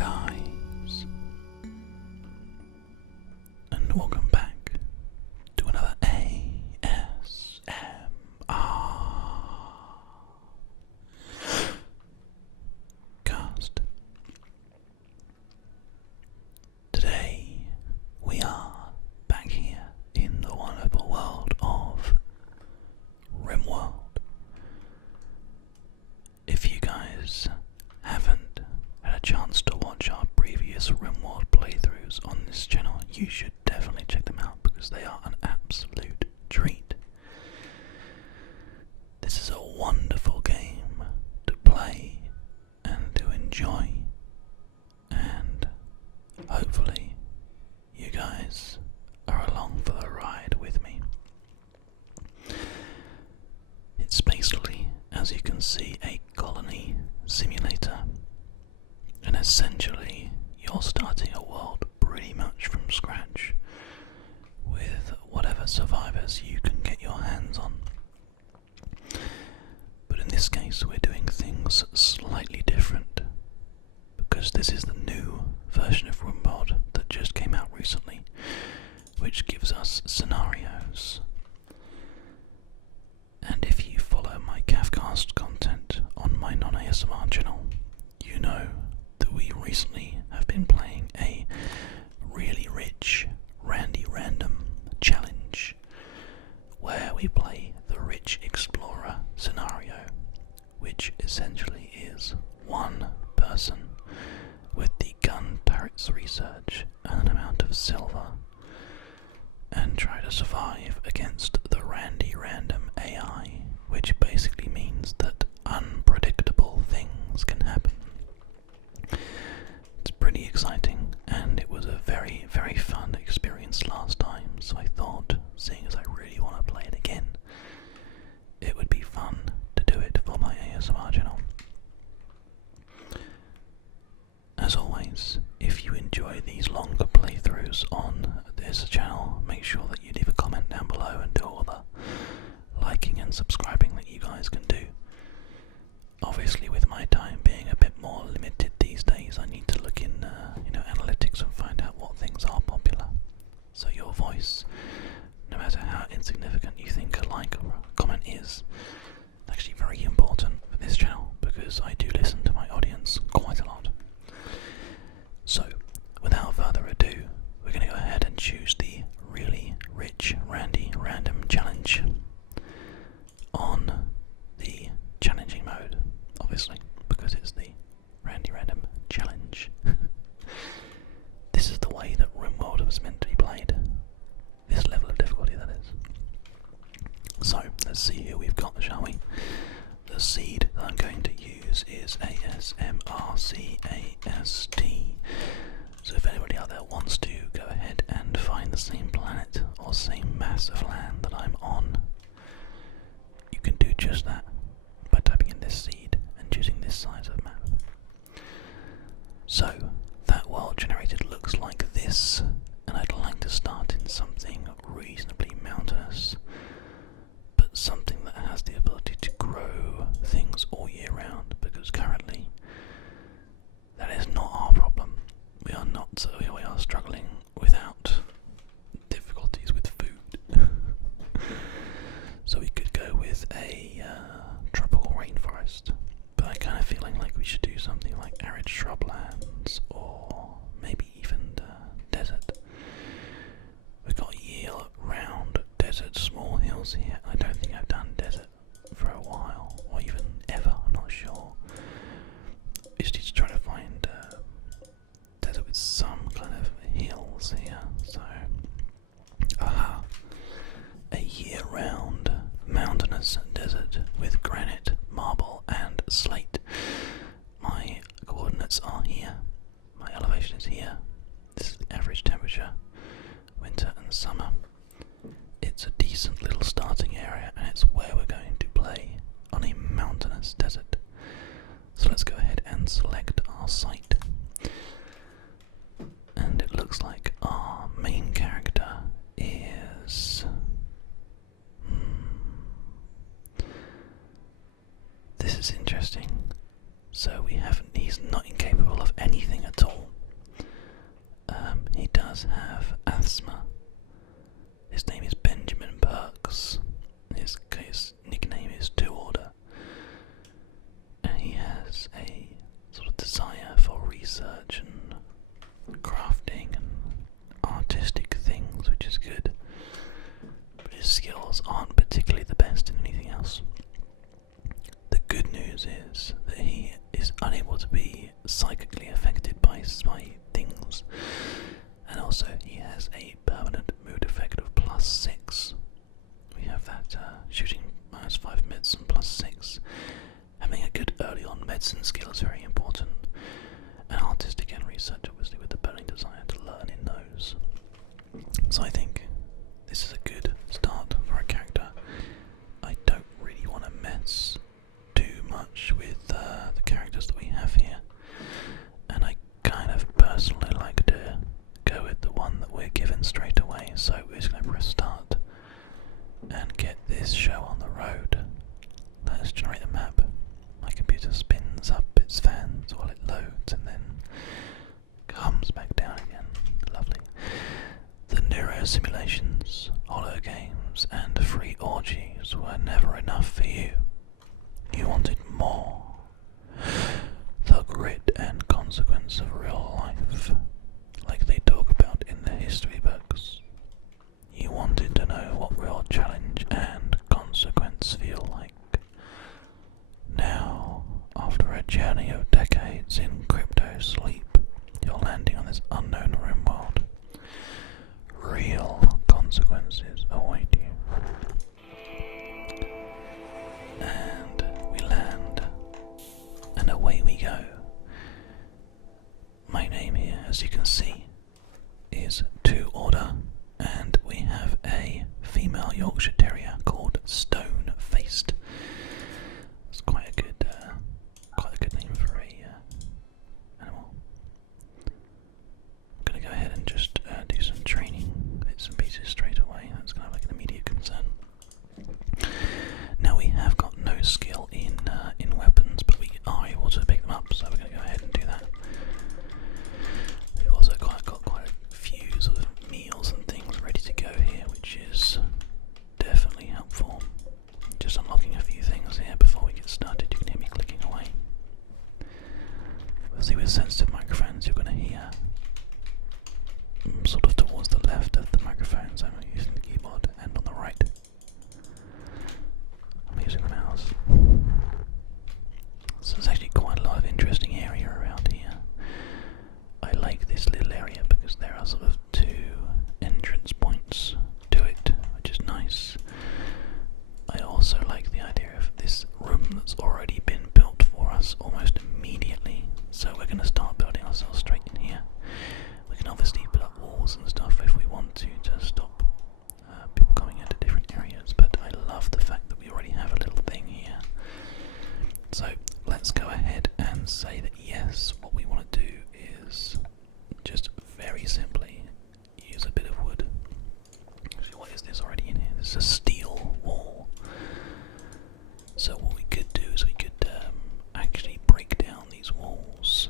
guys, and welcome back to another ASMR cast. Today we are back here in the wonderful world of Rimworld. If you guys haven't had a chance to watch our previous Rimworld playthroughs on this channel, you should definitely check them out because they are an absolute treat. This is a wonderful game to play and to enjoy, and hopefully you guys are along for the ride with me. It's basically, as you can see, a colony simulator, and essentially you're starting a world pretty much from scratch with whatever survivors you can get your hands on. But in this case we're doing things slightly different because this is the new version of Rimworld that just came out recently, which gives us scenarios. And if you follow my CAFcast content on my non-ASMR channel, you know that we recently have been playing a really rich random challenge where we play the Rich Explorer scenario, which essentially is one person with the gun turrets research and an amount of silver, and try to survive against the random AI, which basically means that unpredictable things can happen. It's pretty exciting, and it was a very fun experience last time, so I thought, seeing as I really want to play it again, it would be fun to do it for my ASMR channel. As always, if you enjoy these longer playthroughs on this channel, make sure that you leave a comment down below and do all the liking and subscribing that you guys can do. Obviously, with my time being a bit more limited these days, I need to look in analytics and find out what things are popular. So your voice, no matter how insignificant you think a like or a comment is, actually very important for this channel because I do listen to my audience quite a lot. So, without further ado, we're going to go ahead and choose the really rich random challenge on the challenging mode, obviously, because it's the random challenge. This is the way that Rimworld was meant to be played. This level of difficulty, that is. So, let's see who we've got, shall we? The seed that I'm going to use is ASMRCast. So if anybody out there wants to go ahead and find the same planet or same mass of land that I'm on, you can do just that by typing in this seed and choosing this size of map. So that world generated looks like this, and I'd like to start in something reasonably mountainous, but something that has the ability to grow things all year round, because currently that is not our problem. We are struggling without difficulties with food. So we could go with a tropical rainforest, but I'm kind of feeling like we should do something like arid shrublands or maybe even desert. We've got year-round desert, small hills here. I don't think I've done desert for a while, or even ever, I'm not sure. I just need to try to find desert with some kind of hills here. So, a year-round mountainous desert with granite, marble and slate. My coordinates are here. My elevation is here. This is the average temperature, winter and summer. It's a decent little starting area, and it's where we're going to play on a mountainous desert. So let's go ahead and select our site. And it looks like our main character is... This is interesting. So he's not incapable of anything at all. does have asthma. His name is Benjamin Perks. His nickname is Two Order. And he has a sort of desire for research and crafting and artistic things, which is good. But his skills aren't particularly the best in anything else. The good news is that he is unable to be psychically affected by things, and also he has a permanent mood effect of +6. We have that shooting -5 medicine +6. Having a good early on medicine skill is very important, and artistic and research obviously with the burning desire to learn in those. So I think this is a good start for a character. I don't really want to mess too much with the characters that we have here, and I kind of personally like to go with the one that we're given straight away. So we're just going to press start and get this show on the road. Let's generate the map. My computer spins up its fans while it loads and then comes back down again. Lovely. The neuro simulations, holo games, and free orgies were never enough for you. You wanted more. The grit and consequence of real life, like they talk about in the history books. You wanted to know what real challenge and consequence feel like. Now, after a journey of decades in crypto sleep, you're landing on this unknown Rimworld. Real consequences await you. And we land, and away we go. My name here, as you can see, is Two Order, and we have a female Yorkshire Terrier called Stone Faced. It's quite a good name for a animal. I'm going to go ahead and just do some training, bits and pieces straight away. That's going to have like an immediate concern. Now we have got no skill in weapons, but we are able to pick them up, so we're going to go ahead and do that. We've also got quite a few sort of meals and things ready to go here, which is definitely helpful. Just unlocking a few things here before we get started. You can hear me clicking away. Obviously with sensitive microphones you're going to hear sort of towards the left of the microphones. I'm using the keyboard, and on the right I'm using the mouse. So there's actually quite a lot of interesting area around here. I like this little area because there are sort of two entrance points to it, which is nice. I also like the idea of this room that's already been built for us almost immediately. So we're going to start building ourselves straight in here. We can obviously put up walls and stuff if we want to stop people coming into different areas, but I love the fact that we already have a little thing here. So let's go ahead and say that yes, what we want to do is just very simply use a bit of wood. Actually, what is this already in here? This is a steel wall. So what we could do is we could actually break down these walls,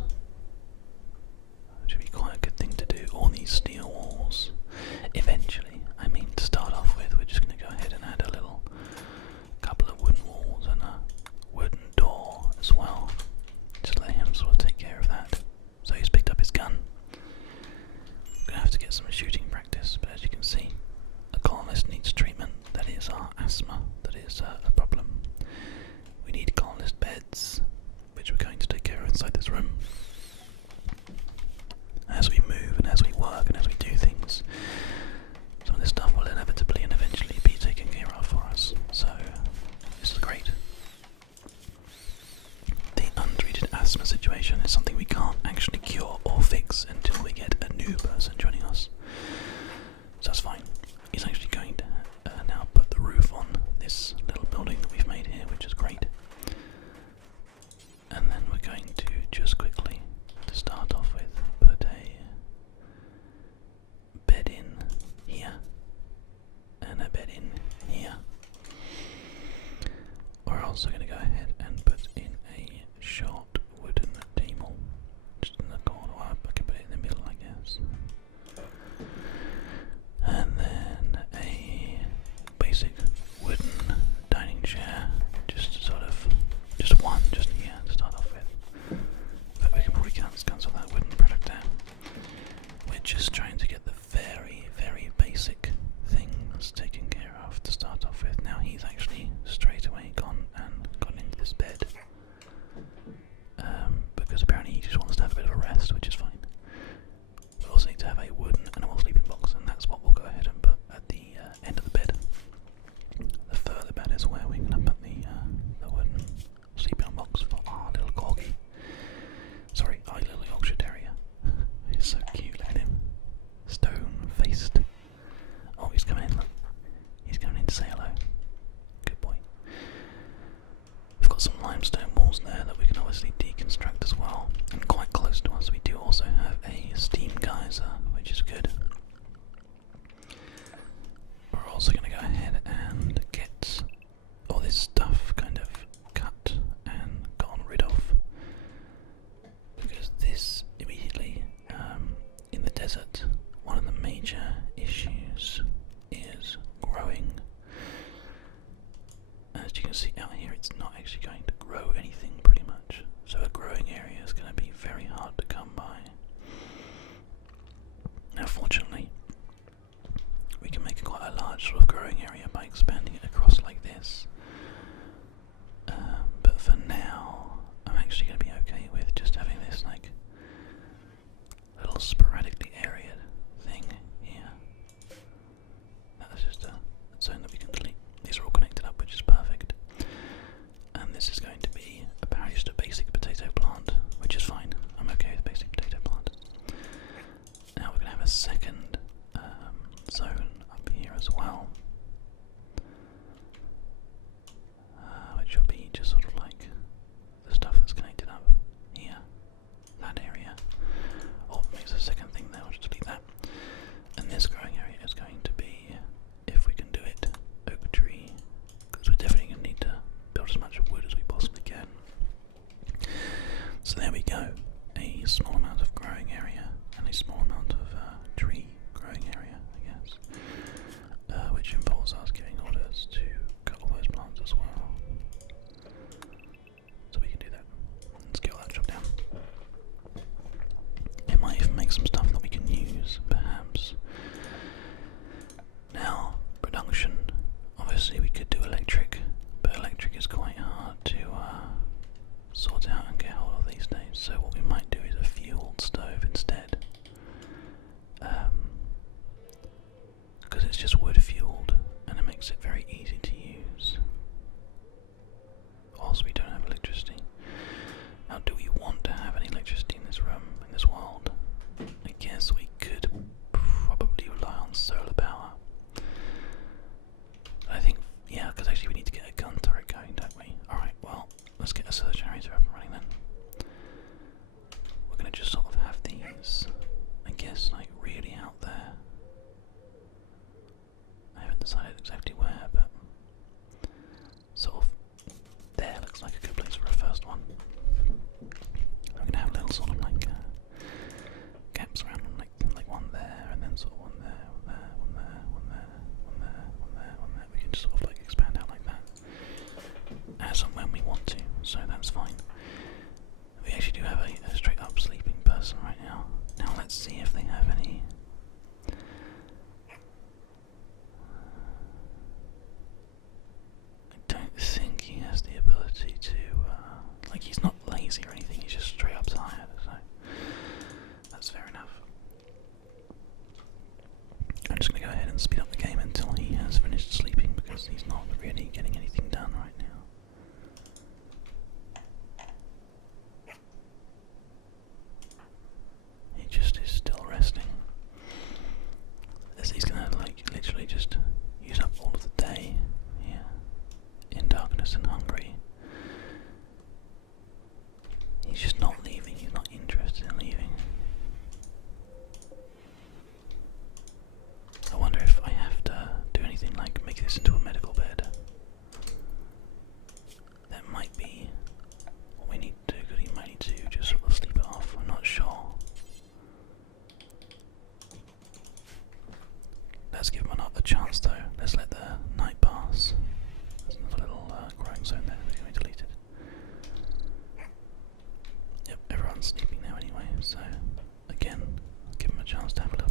which would be quite a good thing to do. Or just trying to get the very, very basic things taken care of to start off with. Now he's actually straight away gone into this bed. Because apparently he just wants to have a bit of a rest, which is fine. We also need to have a wooden animal sleeping box, and that's what we'll go ahead and put at the end of the bed. The further bed is where we're going to put the wooden sleeping box for our little corgi. Sorry, our little Yorkshire Terrier. He's so cute, look at him. Stone-faced. Oh, he's coming in, look. He's coming in to say hello. Good boy. We've got some limestone walls there that we can obviously deconstruct as well. And quite close to us we do also have a steam geyser, which is good. We're also going to go ahead and get all this stuff kind of cut and gotten rid of. Because this immediately, in the desert, one of the major issues is growing. As you can see out here, it's not actually going to grow anything pretty much. So a growing area is going to be very hard to come by. Now fortunately, we can make quite a large sort of growing area by expanding it across like this. But for now, I'm actually going to be okay with just having this like little sporadically area thing here. That's just a zone that we can delete. These are all connected up, which is perfect. And this is going to be apparently just a basic potato plant, which is fine. I'm okay with basic potato plant. Now we're going to have a second zone up here as well, which will be just sort of like the stuff that's connected up here, that area. Oh, it makes a second thing there, I'll just delete that. And this growing area is going to be, if we can do it, oak tree, because we're definitely going to need to build as much wood as we possibly can. So there we go, a small amount of growing area and a small amount of tree growing area, I guess, which involves us giving orders to cut all those plants as well. So we can do that. Let's get all that chopped down. It might even make some stuff that we can use, perhaps. Now, production. Obviously we could do electric, but electric is quite hard to sort out and get hold of these days. So what we might do is a fueled stove instead. Because it's just wood fueled and it makes it very easy to use. Also, we don't have electricity. Now, do we want to have any electricity in this room, in this world? I guess we could probably rely on solar power. I think, yeah, because actually we need to get a gun turret going, don't we? Alright, well, let's get a solar generator up and running then. We're going to just sort of have these, I guess, like really out there. I haven't decided exactly where, but sort of there looks like a good place for a first one. We're going to have little sort of like gaps around them, like one there, and then sort of one there, one there, one there, one there, one there, one there, one there. We can just sort of like expand out like that as and when we want to, so that's fine. We actually do have a straight up sleeping person right now. Now let's see if they have any. I don't think he has the ability to, like he's not lazy or anything, he's just straight up tired, so that's fair enough. I'm just going to go ahead and speed up the game until he has finished sleeping, because he's not really getting anything done right now. He just is still resting. As he's going to like literally just use up all of the day here in darkness and hungry. He's just not leaving, he's not interested in leaving. I wonder if I have to do anything like make this into a medical bed. That might be what we need to do, because he might need to just sort of sleep it off, I'm not sure. Let's give him another chance though, let's let the night pass. There's another little growing zone there that's going to be deleted. Yep, everyone's sleeping now anyway, so again, give him a chance to have a little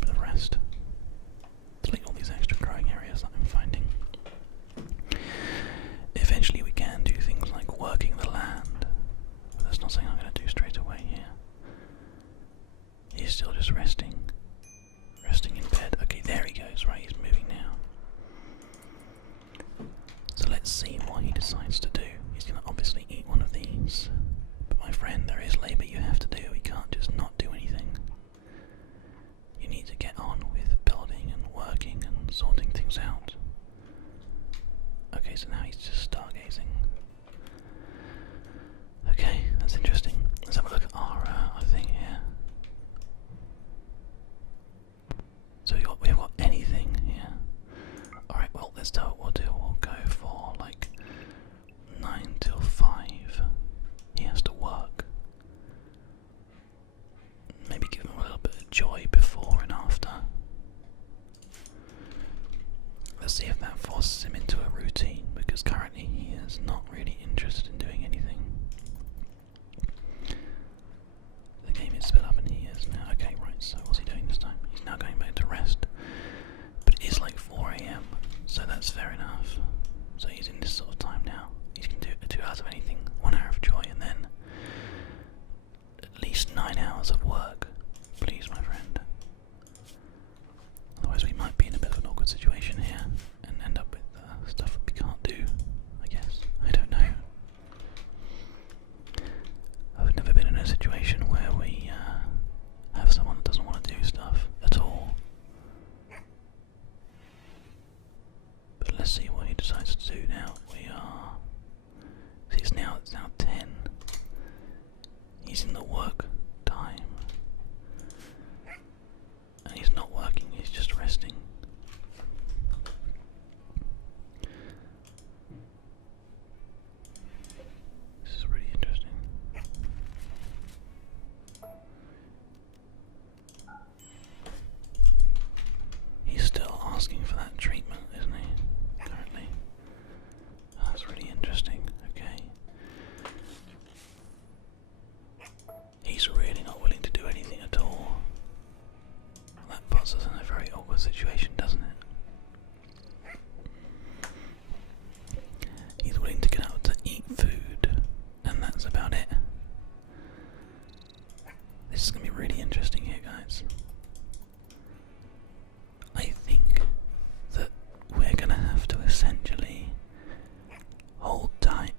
hours of anything, 1 hour of joy, and then at least 9 hours of work. Please, my friend. Otherwise we might be in a bit of an awkward situation here and end up with stuff that we can't do, I guess. I don't know. I've never been in a situation where we have someone that doesn't want to do stuff at all. But let's see what he decides to do now. See, it's now 10. He's in the work time. And he's not working, he's just resting. This is really interesting. He's still asking for that treatment, isn't he? Currently. That's really interesting. Okay. He's really not willing to do anything at all. That puts us in a very awkward situation, doesn't it? He's willing to get out to eat food, and that's about it. This is going to be really interesting here, guys. I think that we're going to have to essentially hold tight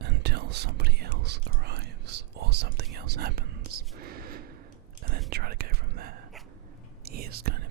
until somebody else arrives or something else happens, and then try to go from there. He is going